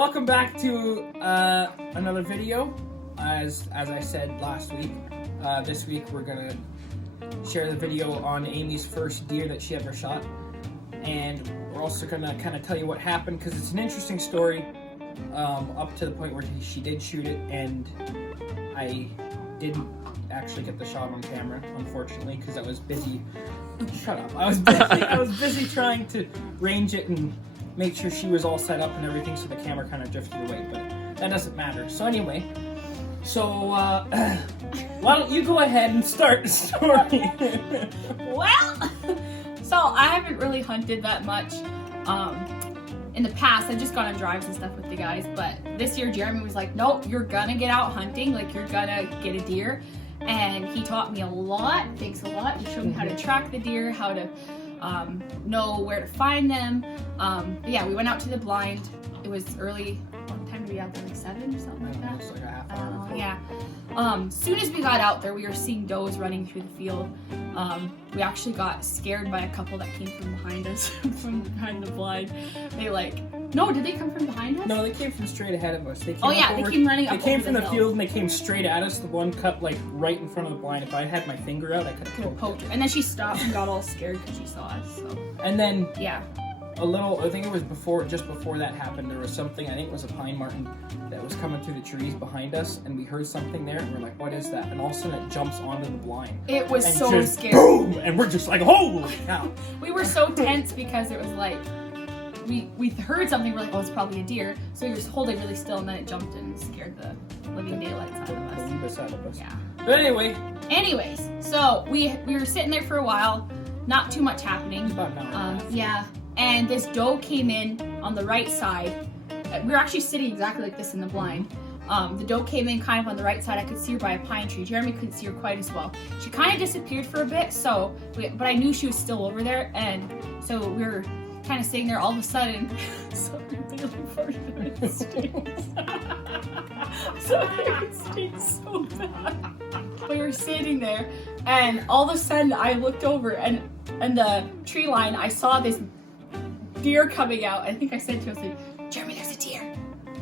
welcome back to another video. As I said last week, this week we're gonna share the video on Amy's first deer that she ever shot, and we're also gonna kind of tell you what happened because it's an interesting story up to the point where she did shoot it, and I didn't actually get the shot on camera, unfortunately, because I was busy. Shut up! I was busy trying to range it and make sure she was all set up and everything, so the camera kind of drifted away, but that doesn't matter. So anyway, why don't you go ahead and start the story? Well, so I haven't really hunted that much. In the past, I've just gone on drives and stuff with the guys, but this year Jeremy was like, nope, you're gonna get out hunting, like you're gonna get a deer. And he taught me a lot, thanks a lot. He showed me how to track the deer, how to know where to find them. But yeah, we went out to the blind. It was early. What time did we out there? Like 7 or something like that? It's like a half hour before. Yeah. Soon as we got out there, we were seeing does running through the field. We actually got scared by a couple that came from behind us, from behind the blind. No, did they come from behind us? No, they came from straight ahead of us. They came they came running up. They came from the hill. field and they came straight at us. The one cut like right in front of the blind. If I had my finger out, I could have poked it. And then she stopped and got all scared because she saw us. So. And then yeah. I think it was just before that happened, there was something, I think it was a pine marten that was coming through the trees behind us, and we heard something there, and we're like, what is that? And all of a sudden it jumps onto the blind. It was and so just scary. Boom! And we're just like, holy cow. We were so tense because it was like, we heard something, we're like, oh, it's probably a deer. So we were holding really still, and then it jumped and scared the living daylights out of us. Yeah. But anyways, so we were sitting there for a while, not too much happening. About an hour and a half. Yeah. And this doe came in on the right side. We were actually sitting exactly like this in the blind. The doe came in kind of on the right side. I could see her by a pine tree. Jeremy couldn't see her quite as well. She kind of disappeared for a bit, but I knew she was still over there, and so we were kind of sitting there. All of a sudden, something really farted in the stinks. Something stinks so bad. We were sitting there, and all of a sudden, I looked over, and the tree line, I saw this deer coming out. I think I said to him, Jeremy, there's a deer.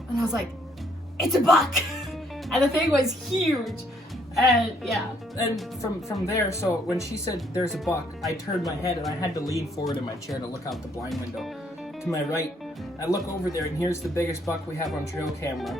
And I was like, it's a buck. And the thing was huge. And yeah. And from there, so when she said there's a buck, I turned my head and I had to lean forward in my chair to look out the blind window. To my right, I look over there and here's the biggest buck we have on trail camera,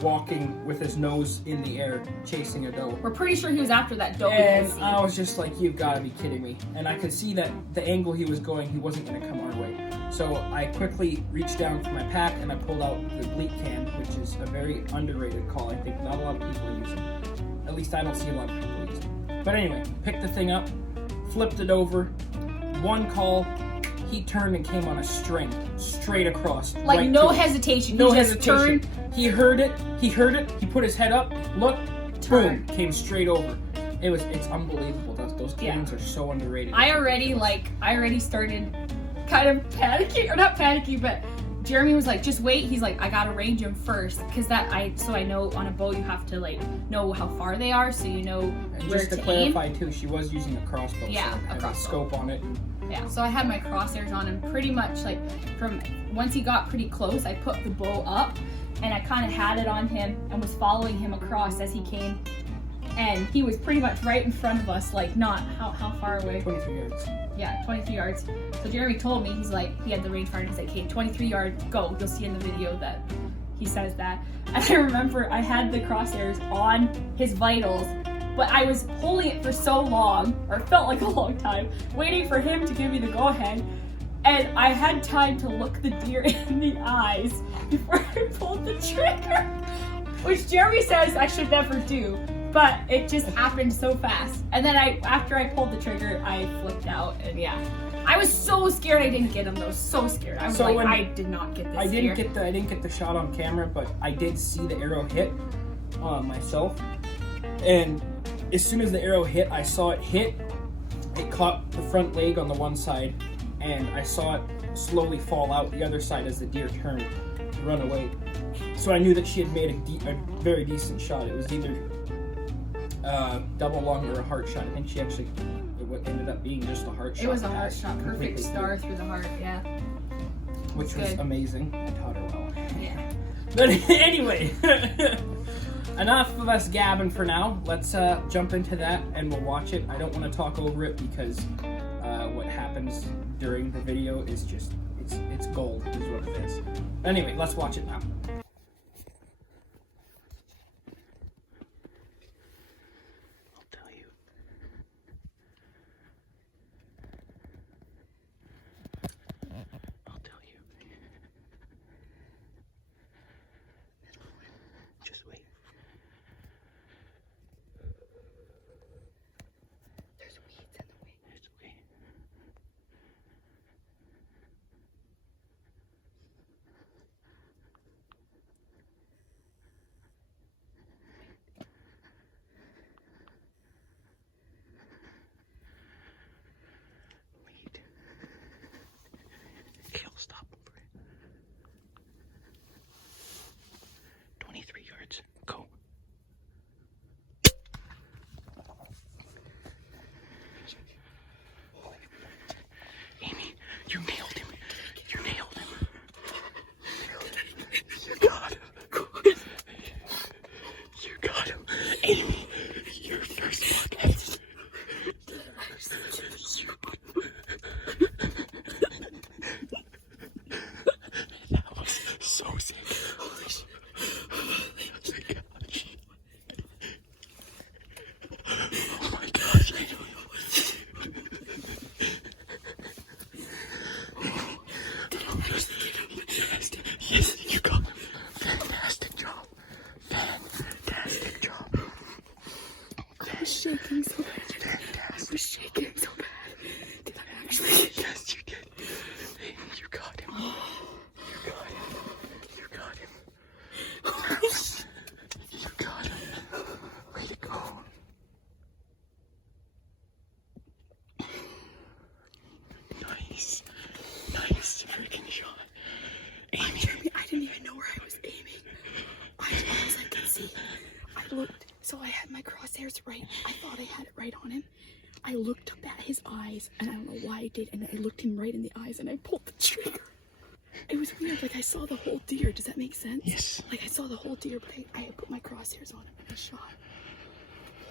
walking with his nose in the air, chasing a doe. We're pretty sure he was after that doe. And I was just like, you've got to be kidding me. And I could see that the angle he was going, he wasn't going to come our way. So I quickly reached down for my pack and I pulled out the bleat can, which is a very underrated call. I think not a lot of people use it. At least I don't see a lot of people use it. But anyway, picked the thing up, flipped it over, one call, he turned and came on a string, straight across. Like right no hesitation. No he just hesitation. Turned. He heard it, he put his head up, looked, boom, came straight over. It's unbelievable. Those canes are so underrated. I already started kind of panicking, or not panicking, but Jeremy was like, just wait. He's like, I gotta range him first, because I know on a bow you have to like know how far they are, so you know and where just to aim. clarify too, she was using a crossbow. Yeah, so a crossbow. Scope on it. Yeah, so I had my crosshairs on him pretty much like from once he got pretty close, I put the bow up and I kind of had it on him and was following him across as he came. And he was pretty much right in front of us, like not how far away? 23 yards. Yeah, 23 yards. So Jeremy told me, he's like, he had the rangefinder, he's like, hey, 23 yards, go. You'll see in the video that he says that. And I remember I had the crosshairs on his vitals, but I was holding it for so long, or it felt like a long time, waiting for him to give me the go-ahead. And I had time to look the deer in the eyes before I pulled the trigger, which Jeremy says I should never do. But it just happened so fast. And then after I pulled the trigger, I flipped out, and yeah. I was so scared I didn't get him though, so scared. I was I did not get this I didn't get the shot on camera, but I did see the arrow hit myself. And as soon as the arrow hit, I saw it hit. It caught the front leg on the one side, and I saw it slowly fall out the other side as the deer turned to run away. So I knew that she had made a very decent shot. It was either double lung or a heart shot. I think she actually, it ended up being just a heart shot. It was a heart shot, perfect star through the heart, yeah. Which was amazing. I taught her well. Yeah. But anyway, enough of us gabbing for now. Let's jump into that and we'll watch it. I don't want to talk over it because what happens during the video is just, it's gold is what it is. Anyway, let's watch it now. Stop over it. 23 yards. Go. Amy, you nailed him. You nailed him. You got him. You got him. Amy, your first buck ever. So sick. Oh my gosh. Yes, you got him. Fantastic job. Fantastic job. I was shaking so bad. Fantastic. I was shaking so bad. Did I actually? Yes, you did. You got him. You got him. You got him. You got him. Way to go. Nice. Nice freaking shot. Amy. Jeremy, I didn't even know where I was aiming. As far as I could see, I looked. So I had my crosshairs right. I thought I had it right on him. I looked up at his eyes, and I don't know why I did, and I looked him right in the eyes, and I pulled the trigger. It was weird, like I saw the whole deer. Does that make sense? Yes. Like I saw the whole deer, but I had put my crosshairs on him and I shot.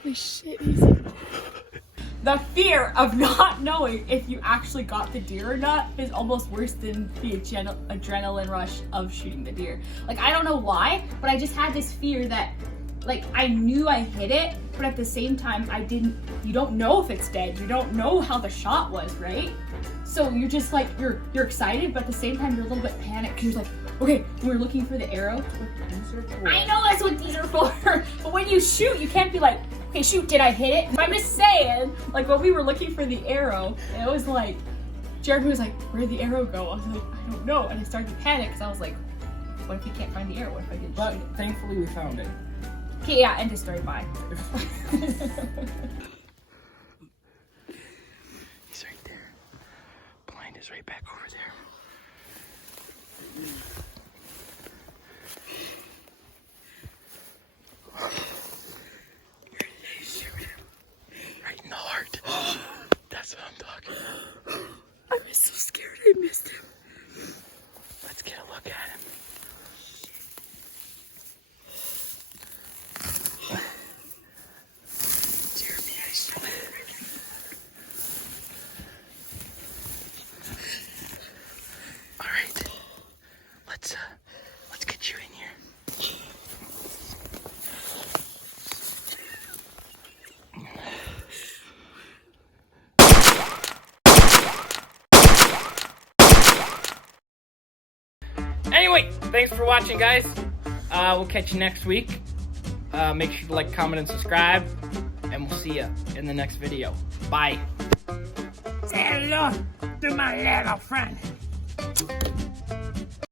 Holy shit, easy. The fear of not knowing if you actually got the deer or not is almost worse than the adrenaline rush of shooting the deer. Like, I don't know why, but I just had this fear that, like, I knew I hit it, but at the same time, you don't know if it's dead. You don't know how the shot was, right? So you're just like, you're excited, but at the same time, you're a little bit panicked because you're like, okay, we're looking for the arrow. I know that's what these are for, but when you shoot, you can't be like, okay, shoot, did I hit it? I'm just saying, like when we were looking for the arrow, it was like, Jeremy was like, where'd the arrow go? I was like, I don't know. And I started to panic because I was like, what if you can't find the arrow? What if I didn't But shoot it? thankfully we found it. Okay, yeah, end of story, bye. He's right there. Blind is right back over there. Shoot him. Right in the heart. That's what I'm talking about. I was so scared I missed him. Let's get a look at him. Jeremy, I shot him. All right. Let's get you in here. Anyway, thanks for watching, guys. We'll catch you next week. Make sure to like, comment, and subscribe. And we'll see you in the next video. Bye. Say hello to my little friend.